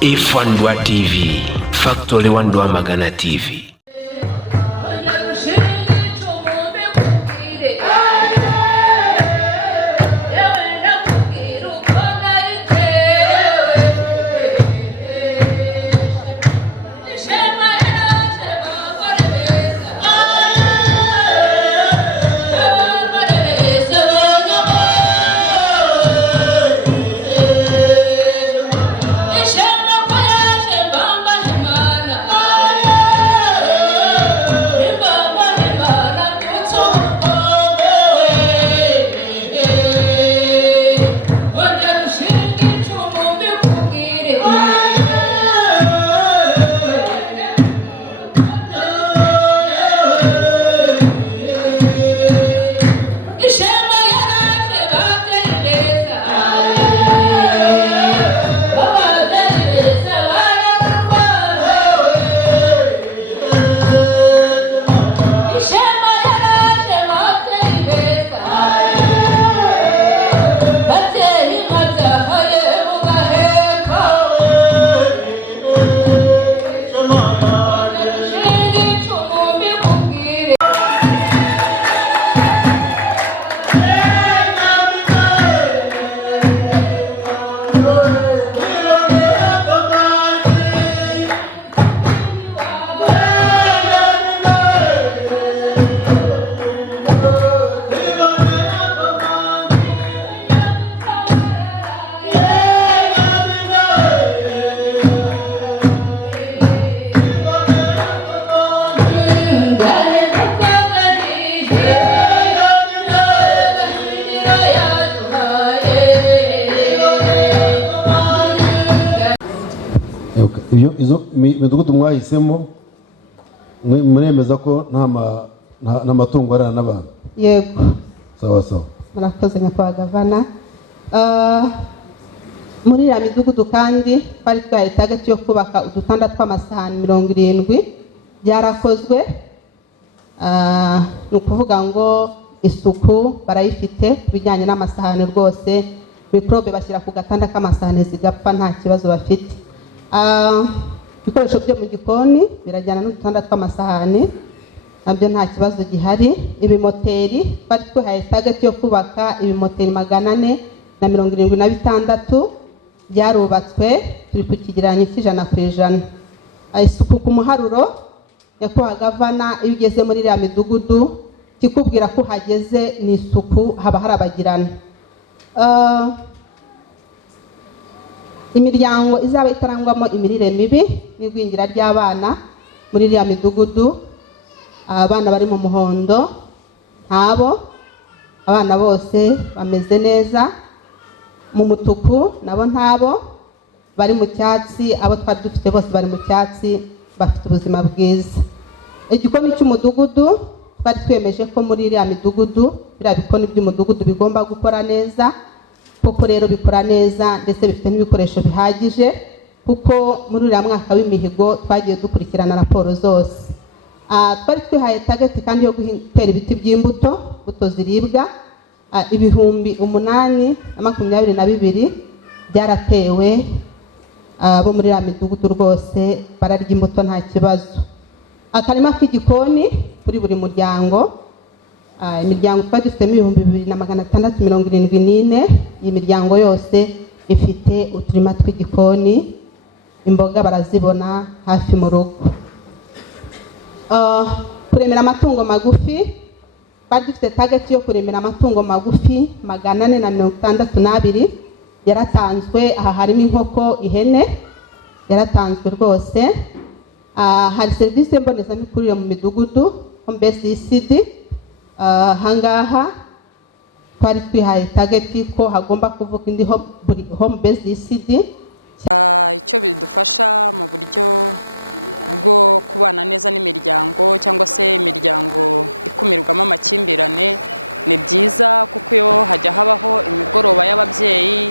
Ifandwa TV, Factory Wandwa Magana TV. Izo midugudu mwahisemo muremeza ko nta matungo arana n'abantu. Yego. Sawa sawa. Murakoze nyakubahwa gavana. Muri ya midugudu kandi twari twahaye target yo kubaka udutanda tw'amasahani 70 byarakozwe. Ni ukuvuga ngo isuku barayifite bijyanye n'amasahani rwose, microbe bashyira ku gatanda k'amasahani zigapfa nta kibazo bafite. Ibikoresho byo mu gikoni birajyana n'udutanda tw'amasahani nabyo nta kibazo gihari. Ibimoteri twari twahaye target yo kubaka ibimoteri 476 byarubatswe, turi ku kigereranyo cy'100%. Isuku ku muharuro nyakubahwa gavana, iyo ugeze muri ya midugudu kikubwira ko hageze ni isuku, haba harabagirana. Imiryango izaba itarangwamo imirire mibi n'igwingira ry'abana muri ya midugudu, abana bari mu muhondo ntabo, abana bose bameze neza. Mu mutuku nabo ntabo, bari mu cyatsi abo twari dufite bose bari mu cyatsi, bafite ubuzima bwiza. Igikoni cy'umudugudu twari twemeje ko muri ya midugudu bira bikoni by'umudugudu bigomba gukora neza, kuko rero bikora neza ndetse bifite n'ibikoresho bihagije, kuko muri uriya mwaka w'imihigo twagiye dukurikirana raporo zose. Twari twihaye target kandi yo gutera ibiti by'imbuto, imbuto ziribwa 822 byaratewe. Bo muri ya midugudu rwose bararya imbuto nta kibazo. Akarima k'igikoni kuri buri muryango, imiryango twari dufitemo 2674. Iyi miryango yose ifite uturima tw'igikoni, imboga barazibona hafi mu rugo. Kuremera amatungo magufi twari dufite target yo kuremera amatungo magufi 462 yaratanzwe. Aha harimo inkoko, ihene yaratanzwe rwose. Hari service mbonezamikurire mu midugudu home based ECD. Hangaha twari twihaye target ko hagomba kuvuka indi home based ECD. Icyo bidufasha mu buryo bwo kubana neza n'imiryango cyangwa se imiryango ikumirwamo amakimbirane ni byiza, kuko iyo hajya habaho imigoroba y'ababyeyi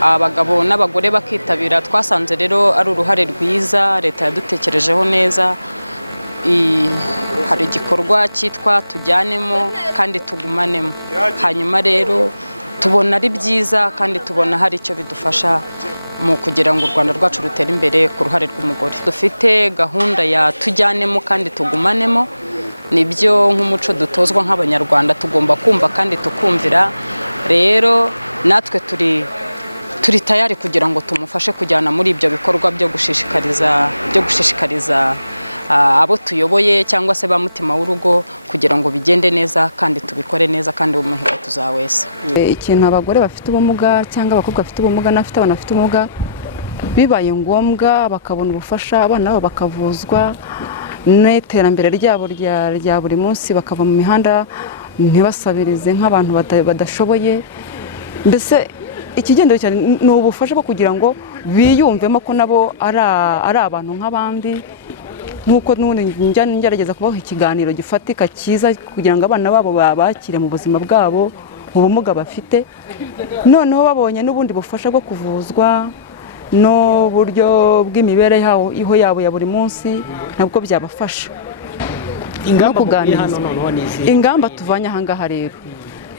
abagabo n'abagore bakitabira. Twasanze rero ari uruhare rwiza, leta yadutekerejeho neza. Hari igikorwa cyitwa tujyanemo kandi tugumanemo, hanyuma rero tubona ari byiza kandi tubona hari icyo bidufasha mu kugira ngo u Rwanda rwacu rutere imbere ku ruhare rw'umugore. Dufite gahunda ya tujyanemo kandi tugumanemo, nibyo nk'umuco dutozwa nk'abanyarwanda tugomba kumva kandi tukumvira. Rero natwe turi tayari kugira ngo tumufashe kujyana muri ibyo bikorwa byo gushishikariza abo tuyoboye cyangwa se ba mutima w'urugo kugira ngo bigende neza kandi tubikore neza kandi umuhigo tuzawesa. Ikintu abagore bafite ubumuga cyangwa abakobwa bafite ubumuga n'abafite abana bafite ubumuga bibaye ngombwa bakabona ubufasha, abana babo bakavuzwa n'iterambere ryabo rya buri munsi, bakava mu mihanda ntibasabirize nk'abantu badashoboye. Mbese ikigendero cyane ni ubufasha bwo kugira ngo biyumvemo ko nabo ari abantu nk'abandi, nk'uko ngerageza kubaha ikiganiro gifatika cyiza kugira ngo abana babo babakire mu buzima bwabo mu bumuga bafite, noneho babonye n'ubundi bufasha bwo kuvuzwa n'uburyo bw'imibereho yabo ya buri munsi, nabwo byabafasha. Ingamba tuvanye aha ngaha rero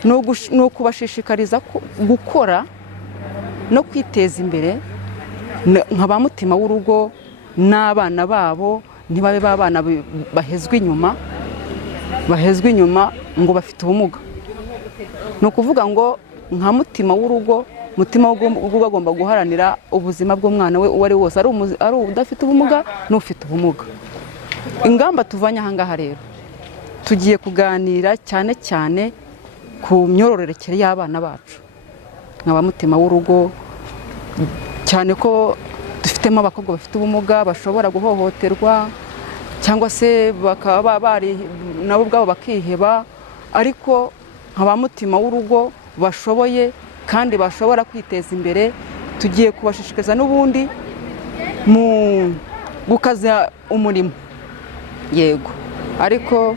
ni ukubashishikariza gukora no kwiteza imbere nka ba mutima w'urugo n'abana babo, ntibabe babana bahezwe inyuma ngo bafite ubumuga. Ni ukuvuga ngo nka mutima w'urugo, mutima w'urugo agomba guharanira ubuzima bw'umwana we uwo ari wose, ari udafite ubumuga n'ufite ubumuga. Ingamba tuvanye aha ngaha rero tugiye kuganira cyane cyane ku myororokere y'abana bacu nka ba mutima w'urugo, cyane ko dufitemo abakobwa bafite ubumuga bashobora guhohoterwa cyangwa se bakaba bari nabo ubwabo bakiheba, ariko nka ba mutima w'urugo bashoboye kandi bashobora kwiteza imbere, tugiye kubashishikariza n'ubundi mu gukaza umurimo. Yego, ariko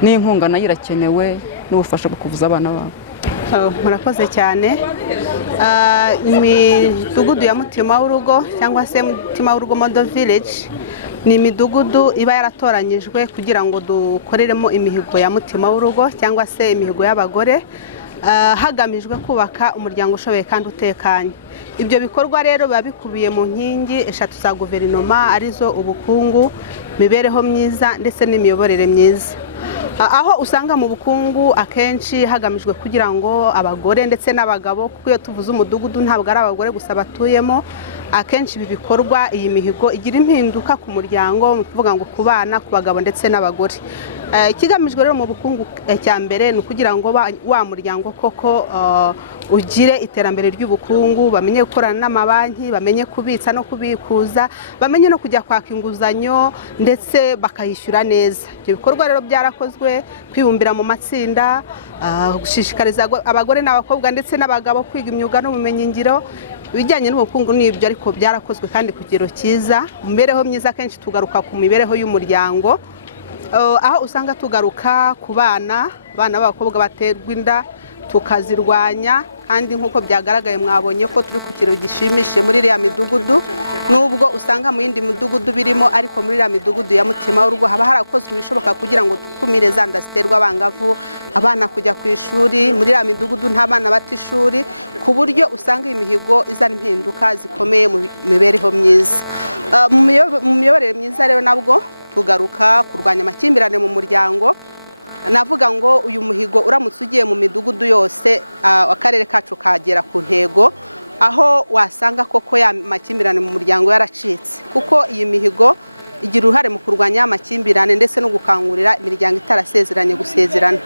n'inkunga nayo irakenewe n'ubufasha bwo kuvuza abana babo. Murakoze cyane. Imidugudu ya mutima w'urugo cyangwa se mutima w'urugo model village ni imidugudu iba yaratoranyijwe kugira ngo dukoreremo imihigo ya mutima w'urugo cyangwa se imihigo y'abagore, hagamijwe kubaka umuryango ushoboye kandi utekanye. Ibyo bikorwa rero biba bikubiye mu nkingi eshatu za guverinoma, arizo ubukungu, imibereho myiza ndetse n'imiyoborere myiza. Aho usanga mu bukungu akenshi hagamijwe kugira ngo abagore ndetse n'abagabo, kuko iyo tuvuze umudugudu ntabwo ari abagore gusa batuyemo, akenshi ibi bikorwa, iyi mihigo igira impinduka ku muryango, mu kuvuga ngo ku bana, ku bagabo ndetse n'abagore. Ikigamijwe rero mu bukungu cya mbere ni ukugira ngo wa muryango koko ugire iterambere ry'ubukungu, bamenye gukorana n'amabanki, bamenye kubitsa no kubikuza, bamenye no kujya kwaka inguzanyo ndetse bakayishyura neza. Ibyo bikorwa rero byarakozwe, kwibumbira mu matsinda, gushishikariza abagore n'abakobwa ndetse n'abagabo kwiga imyuga n'ubumenyingiro. Ibijyanye n'ubukungu n'ibyo ariko byarakozwe kandi ku kigero cyiza. Mu mibereho myiza akenshi tugaruka ku mibereho y'umuryango, aho usanga tugaruka ku bana b'abakobwa baterwa inda tukazirwanya, kandi nk'uko byagaragaye mwabonye ko turi ku kigero gishimishije muri iriya midugudu, nubwo usanga mu yindi midugudu birimo, ariko muri iriya midugudu ya mutima w'urugo haba harakozwe ibishoboka kugira ngo dukumire za nda ziterwa abangavu, abana kujya ku ishuri. Muri iriya midugudu nta bana bata ishuri, ku buryo usanga iyi mihigo izana impinduka zikomeye mu mibereho myiza. Mu miyoborere myiza rero nabwo tugaruka kurwanya amakimbirane mu muryango. Navuga ngo uyu muhigo uramutse ugiye mu midugudu yose, akarere kacu kagera ku ntego, aho wasanga koko ya makimbirane mu muryango yaracitse, kuko iyi mihigo igira uruhare mu kurwanya amakimbirane ndetse no gukangurira imiryango itarasezeranye gusezerana.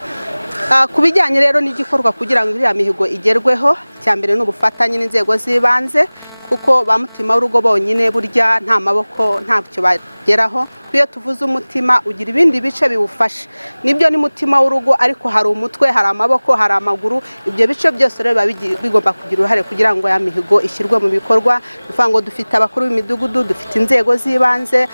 Ku bijyanye rero n'igikorwa kugira ngo iriya mihigo igerweho, cya mbere n'ubufatanye n'inzego z'ibanze, kuko ba mutima w'urugo bonyine burya nta maboko ntacyo bageraho. Iyo tuvuze umutima ugira ibindi bice biwufasha, nibyo ni mutima w'urugo, ariko hari umutwe, hari amaboko, hari amaguru. Ibyo bice byose rero bigomba kugira uruhare kugira ngo ya mihigo ishyirwe mu bikorwa. Bivuga ngo dufite abakuru b'imidugudu, dufite inzego z'ibanze,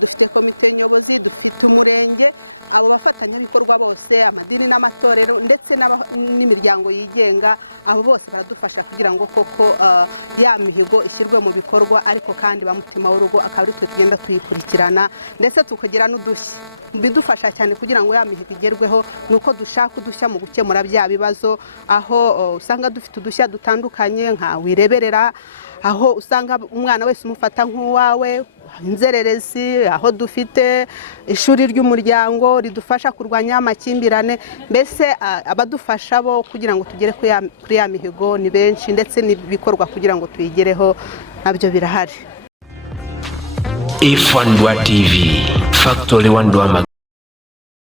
dufite komite nyobozi, dufite umurenge, abo bafatanyabikorwa bose, amadini n'amatorero ndetse n'imiryango yigenga, abo bose baradufasha kugira ngo koko ya mihigo ishyirwe mu bikorwa, ariko kandi ba mutima w'urugo akaba ari twe tugenda tuyikurikirana ndetse tukagira n'udushya. Bidufasha cyane kugira ngo ya mihigo igerweho nuko dushaka udushya mu gukemura bya bibazo, aho usanga dufite udushya dutandukanye nka wireberera, aho usanga umwana wese umufata nk'uwawe, inzererezi, aho dufite ishuri ry'umuryango ridufasha kurwanya amakimbirane. Mbese abadufasha bo kugira ngo tugere kuri ya mihigo ni benshi, ndetse n'ibikorwa kugira ngo tuyigereho nabyo birahari. Ifandwa TV, Factory 1 Rwamagana.